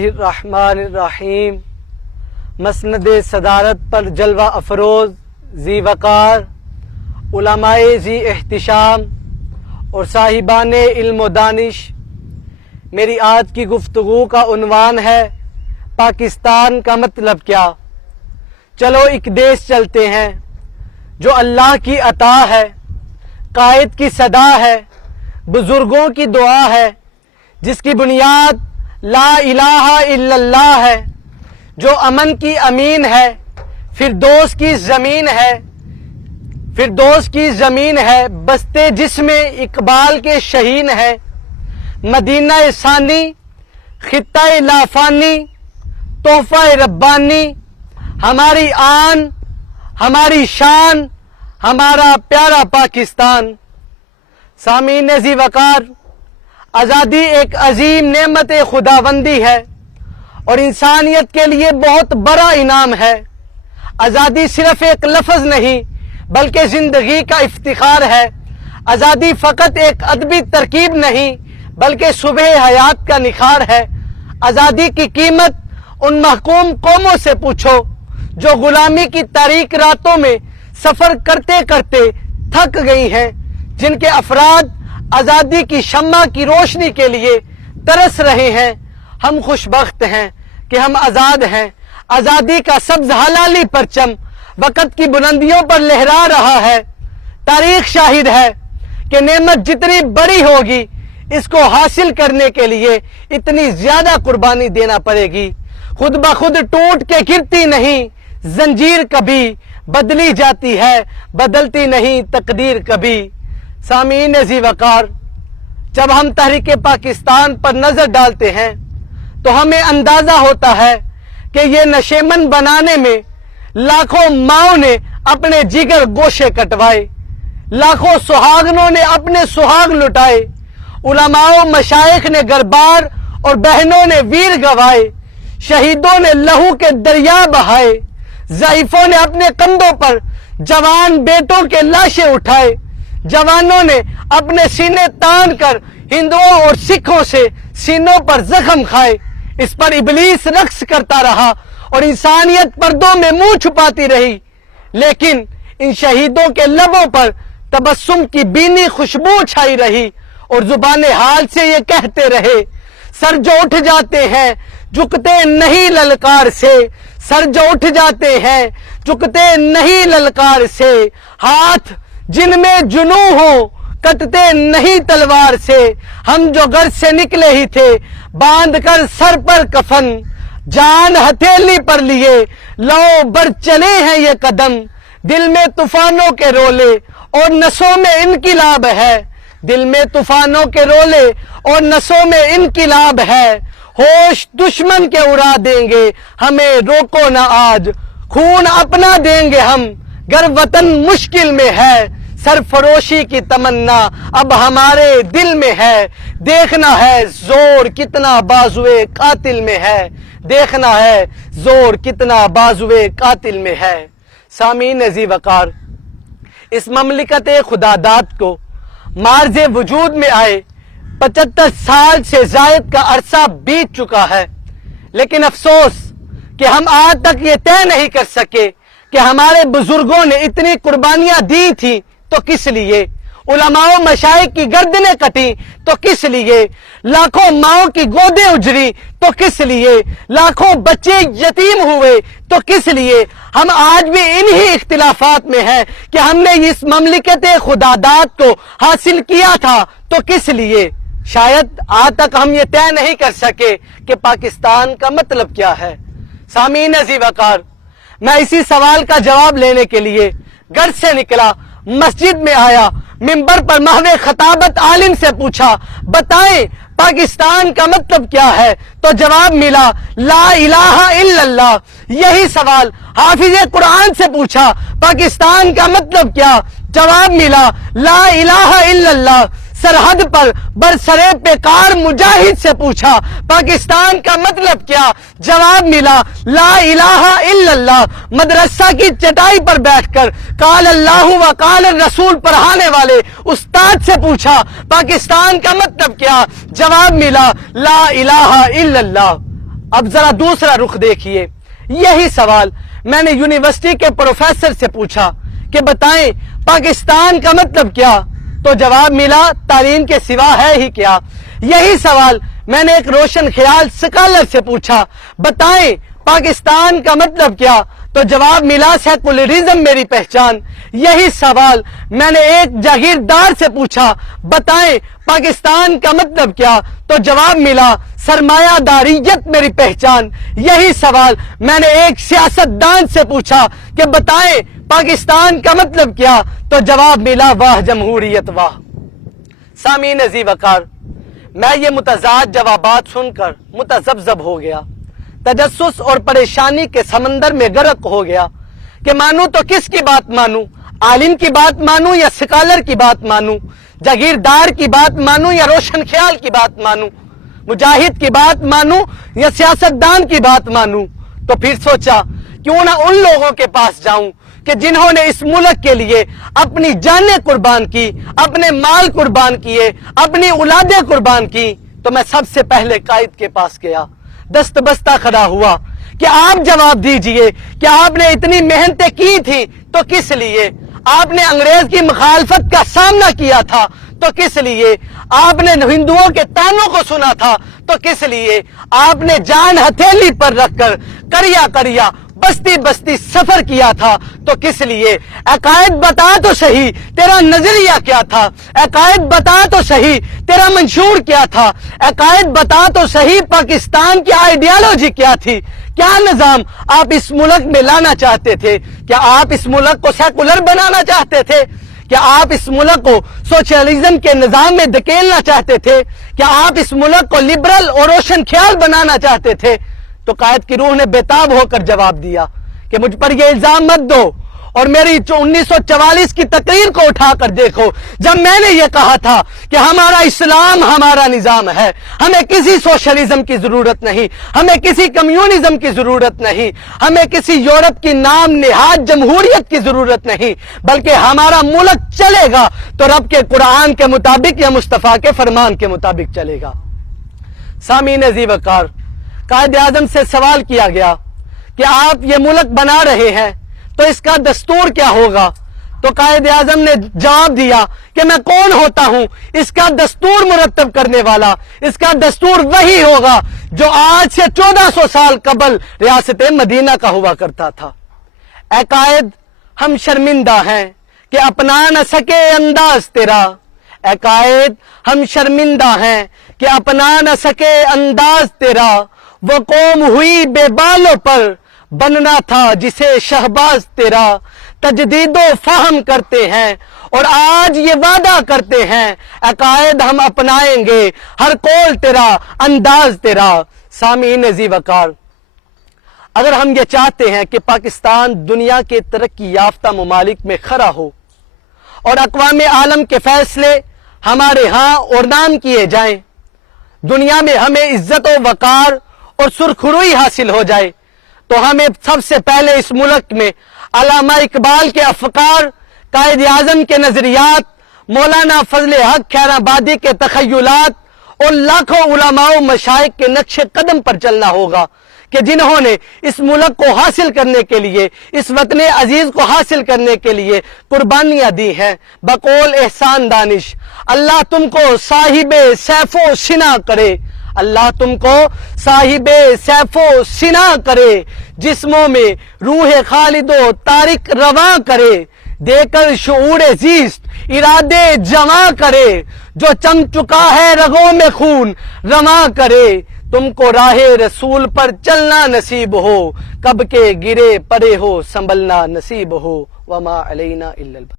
الرحمن الرحیم مسند صدارت پر جلوہ افروز ذی وقار علماء ذی احتشام اور صاحبان علم و دانش، میری آج کی گفتگو کا عنوان ہے پاکستان کا مطلب کیا۔ چلو ایک دیش چلتے ہیں جو اللہ کی عطا ہے، قائد کی صدا ہے، بزرگوں کی دعا ہے، جس کی بنیاد لا الہ الا اللہ ہے، جو امن کی امین ہے، فردوس کی زمین ہے، بستے جسم اقبال کے شہین ہے، مدینہ ثانی، خطہ لافانی، تحفہ ربانی، ہماری آن، ہماری شان، ہمارا پیارا پاکستان۔ سامعین ذی وقار، آزادی ایک عظیم نعمت خداوندی ہے اور انسانیت کے لیے بہت بڑا انعام ہے۔ آزادی صرف ایک لفظ نہیں بلکہ زندگی کا افتخار ہے۔ آزادی فقط ایک ادبی ترکیب نہیں بلکہ صبح حیات کا نکھار ہے۔ آزادی کی قیمت ان محکوم قوموں سے پوچھو جو غلامی کی تاریک راتوں میں سفر کرتے کرتے تھک گئی ہیں، جن کے افراد آزادی کی شمع کی روشنی کے لیے ترس رہے ہیں۔ ہم خوش بخت ہیں کہ ہم آزاد ہیں۔ آزادی کا سبز حلالی پرچم وقت کی بلندیوں پر لہرا رہا ہے۔ تاریخ شاہد ہے کہ نعمت جتنی بڑی ہوگی، اس کو حاصل کرنے کے لیے اتنی زیادہ قربانی دینا پڑے گی۔ خود بخود ٹوٹ کے گرتی نہیں زنجیر کبھی، بدلی جاتی ہے بدلتی نہیں تقدیر کبھی۔ سامعین ذی وقار، جب ہم تحریک پاکستان پر نظر ڈالتے ہیں تو ہمیں اندازہ ہوتا ہے کہ یہ نشیمن بنانے میں لاکھوں ماؤں نے اپنے جگر گوشے کٹوائے، لاکھوں سہاگنوں نے اپنے سہاگ لٹائے، علماء و مشائخ نے گربار اور بہنوں نے ویر گوائے، شہیدوں نے لہو کے دریا بہائے، ضعیفوں نے اپنے کندھوں پر جوان بیٹوں کے لاشیں اٹھائے، جوانوں نے اپنے سینے تان کر ہندوؤں اور سکھوں سے سینوں پر زخم کھائے۔ اس پر ابلیس رقص کرتا رہا اور انسانیت پردوں میں منہ چھپاتی رہی، لیکن ان شہیدوں کے لبوں پر تبسم کی بینی خوشبو چھائی رہی اور زبان حال سے یہ کہتے رہے، سر جو اٹھ جاتے ہیں جھکتے نہیں للکار سے، سر جو اٹھ جاتے ہیں جھکتے نہیں للکار سے، ہاتھ جن میں جنوں ہو کٹتے نہیں تلوار سے، ہم جو گھر سے نکلے ہی تھے باندھ کر سر پر کفن، جان ہتھیلی پر لیے لو بر چلے ہیں یہ قدم، دل میں طوفانوں کے رولے اور نسوں میں انقلاب ہے، دل میں طوفانوں کے رولے اور نسوں میں انقلاب ہے، ہوش دشمن کے اڑا دیں گے ہمیں روکو نہ آج، خون اپنا دیں گے ہم گر وطن مشکل میں ہے، سرفروشی کی تمنا اب ہمارے دل میں ہے، دیکھنا ہے زور کتنا بازوئے قاتل میں ہے، دیکھنا ہے زور کتنا بازوئے قاتل میں ہے۔ سامعین ذی وقار، اس مملکت خداداد کو مارز وجود میں آئے 75 سال سے زائد کا عرصہ بیت چکا ہے، لیکن افسوس کہ ہم آج تک یہ طے نہیں کر سکے کہ ہمارے بزرگوں نے اتنی قربانیاں دی تھیں تو کس لیے، علماء و مشائخ کی گردنیں کٹی تو کس لیے، لاکھوں ماؤں کی گودیں اجڑی تو کس لیے، لاکھوں بچے یتیم ہوئے تو کس لیے۔ ہم آج بھی انہی اختلافات میں ہیں کہ ہم نے اس مملکت خداداد کو حاصل کیا تھا تو کس لیے۔ شاید آج تک ہم یہ طے نہیں کر سکے کہ پاکستان کا مطلب کیا ہے۔ سامعین ذی وقار، میں اسی سوال کا جواب لینے کے لیے گھر سے نکلا، مسجد میں آیا، منبر پر محو خطابت عالم سے پوچھا، بتائیں پاکستان کا مطلب کیا ہے؟ تو جواب ملا لا الہ الا اللہ۔ یہی سوال حافظ قرآن سے پوچھا، پاکستان کا مطلب کیا؟ جواب ملا لا الہ الا اللہ۔ سرحد پر برسرے پیکار مجاہد سے پوچھا، پاکستان کا مطلب کیا؟ جواب ملا لا الہ الا اللہ۔ مدرسہ کی چٹائی پر بیٹھ کر قال اللہ و قال الرسول پڑھانے والے استاد سے پوچھا، پاکستان کا مطلب کیا؟ جواب ملا لا الہ الا اللہ۔ اب ذرا دوسرا رخ دیکھیے. یہی سوال میں نے یونیورسٹی کے پروفیسر سے پوچھا کہ بتائیں پاکستان کا مطلب کیا؟ تو جواب ملا تعلیم کے سوا ہے ہی کیا. یہی سوال میں نے ایک روشن خیال سکالر سے پوچھا، بتائیں پاکستان کا مطلب کیا؟ تو جواب ملا سیکولرزم میری پہچان. یہی سوال میں نے ایک جاگیردار سے پوچھا، بتائیں پاکستان کا مطلب کیا؟ تو جواب ملا سرمایہ داریت میری پہچان. یہی سوال میں نے ایک سیاستدان سے پوچھا کہ بتائیں پاکستان کا مطلب کیا؟ تو جواب ملا واہ جمہوریت واہ. سامعین ذی وقار، میں یہ متضاد جوابات سن کر متذبذب ہو گیا، تجسس اور پریشانی کے سمندر میں غرق ہو گیا کہ مانوں تو کس کی بات مانوں؟ عالم کی بات مانوں یا سکالر کی بات مانوں؟ جاگیردار کی بات مانوں یا روشن خیال کی بات مانوں؟ مجاہد کی بات مانوں یا سیاستدان کی بات مانوں؟ تو پھر سوچا کیوں نہ ان لوگوں کے پاس جاؤں کہ جنہوں نے اس ملک کے لیے اپنی جانیں قربان کی، اپنے مال قربان کیے، اپنی اولادیں قربان کی. تو میں سب سے پہلے قائد کے پاس گیا، دست بستہ کھڑا ہوا کہ آپ جواب دیجئے کہ آپ نے اتنی محنتیں کی تھی تو کس لیے؟ آپ نے انگریز کی مخالفت کا سامنا کیا تھا تو کس لیے؟ آپ نے ہندوؤں کے تانوں کو سنا تھا تو کس لیے؟ آپ نے جان ہتھیلی پر رکھ کر کریا کریا بستی بستی سفر کیا تھا تو کس لیے؟ عقائد بتا تو صحیح تیرا نظریہ کیا تھا، عقائد بتا تو صحیح تیرا منشور کیا تھا، عقائد بتا تو صحیح پاکستان کی آئیڈیالوجی کیا تھی، کیا نظام آپ اس ملک میں لانا چاہتے تھے؟ کیا آپ اس ملک کو سیکولر بنانا چاہتے تھے؟ کیا آپ اس ملک کو سوشلزم کے نظام میں دھکیلنا چاہتے تھے؟ کیا آپ اس ملک کو لبرل اور روشن خیال بنانا چاہتے تھے؟ تو قائد کی روح نے بےتاب ہو کر جواب دیا کہ مجھ پر یہ الزام مت دو اور میری 1944 کی تقریر کو اٹھا کر دیکھو، جب میں نے یہ کہا تھا کہ ہمارا اسلام ہمارا نظام ہے، ہمیں کسی سوشلزم کی ضرورت نہیں، ہمیں کسی کمیونزم کی ضرورت نہیں، ہمیں کسی یورپ کی نام نہاد جمہوریت کی ضرورت نہیں، بلکہ ہمارا ملک چلے گا تو رب کے قرآن کے مطابق یا مصطفیٰ کے فرمان کے مطابق چلے گا. سامعین ذی وقار، قائد اعظم سے سوال کیا گیا کہ آپ یہ ملک بنا رہے ہیں تو اس کا دستور کیا ہوگا؟ تو قائد اعظم نے جواب دیا کہ میں کون ہوتا ہوں اس کا دستور مرتب کرنے والا؟ اس کا دستور وہی ہوگا جو آج سے 1400 سال قبل ریاست مدینہ کا ہوا کرتا تھا. اے قائد، ہم شرمندہ ہیں کہ اپنا نہ سکے انداز تیرا. اے قائد، ہم شرمندہ ہیں کہ اپنا نہ سکے انداز تیرا. وہ قوم ہوئی بے بالوں پر بننا تھا جسے شہباز تیرا. تجدید و فہم کرتے ہیں اور آج یہ وعدہ کرتے ہیں، عقائد ہم اپنائیں گے ہر قول تیرا انداز تیرا. سامعین ذی وقار، اگر ہم یہ چاہتے ہیں کہ پاکستان دنیا کے ترقی یافتہ ممالک میں کھڑا ہو اور اقوام عالم کے فیصلے ہمارے ہاں اور نام کیے جائیں، دنیا میں ہمیں عزت و وقار اور سرخروئی حاصل ہو جائے، تو ہمیں سب سے پہلے اس ملک میں علامہ اقبال کے افکار، قائد اعظم کے نظریات، مولانا فضل حق خیر آبادی کے تخیلات اور لاکھوں علماء و مشائخ کے نقش قدم پر چلنا ہوگا کہ جنہوں نے اس ملک کو حاصل کرنے کے لیے، اس وطن عزیز کو حاصل کرنے کے لیے قربانیاں دی ہیں. بقول احسان دانش، اللہ تم کو صاحب سیف و سنا کرے، اللہ تم کو صاحب سیف و سنا کرے، جسموں میں روح خالد و طارق رواں کرے، دے کر شعور زیست ارادے جمع کرے، جو چم چکا ہے رگوں میں خون رواں کرے. تم کو راہ رسول پر چلنا نصیب ہو، کب کے گرے پڑے ہو سنبھلنا نصیب ہو. وما علینا الا البلاغ.